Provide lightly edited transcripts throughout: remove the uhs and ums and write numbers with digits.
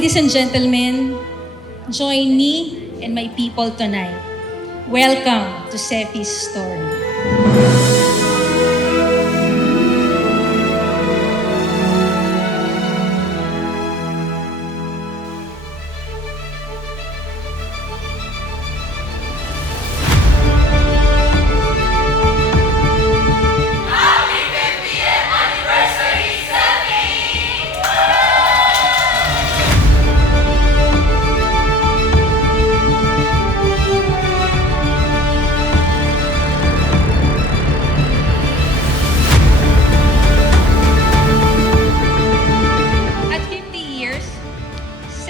Ladies and gentlemen, join me and my people tonight. Welcome to Sefi's story.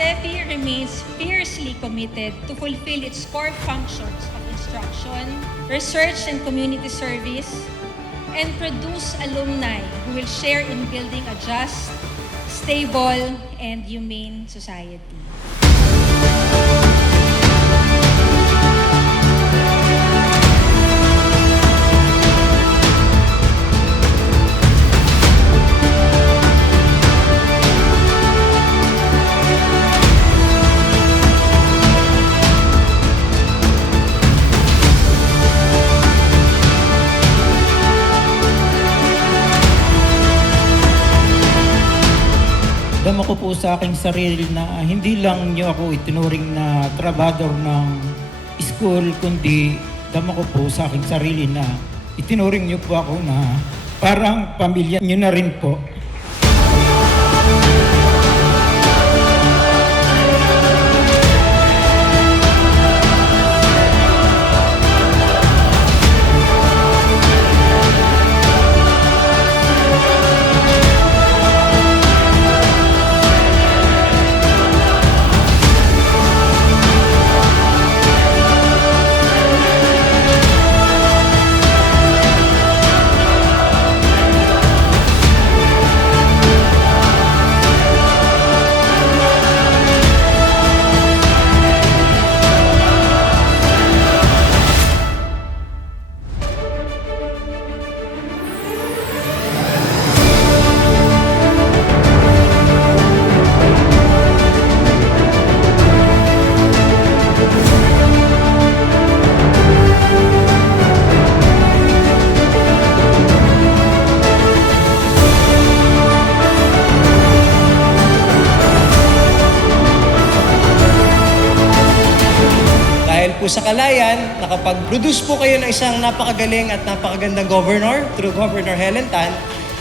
Sefi remains fiercely committed to fulfill its core functions of instruction, research and community service, and produce alumni who will share in building a just, stable, and humane society. Dama ko po sa aking sarili na hindi lang niyo ako itinuring na trabador ng school, kundi dama ko po sa aking sarili na itinuring niyo po ako na parang pamilya niyo na rin po. Dahil po sa Kalayan, nakapag-produce po kayo ng isang napakagaling at napakagandang governor through Governor Helen Tan,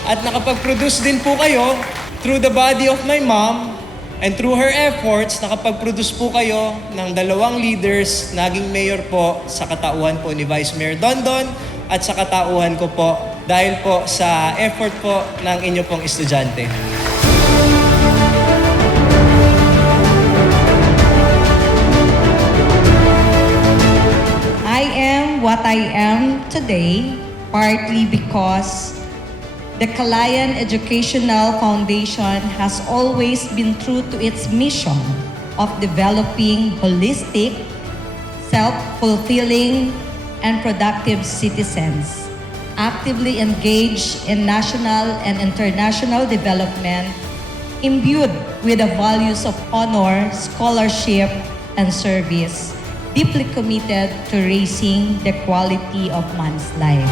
at nakapag-produce din po kayo through the body of my mom and through her efforts, nakapag-produce po kayo ng 2 leaders, naging mayor po sa katauhan po ni Vice Mayor Dondon at sa katauhan ko po dahil po sa effort po ng inyo pong estudyante. I am what I am today, partly because the Kalayan Educational Foundation has always been true to its mission of developing holistic, self-fulfilling, and productive citizens, actively engaged in national and international development, imbued with the values of honor, scholarship, and service, deeply committed to raising the quality of man's life.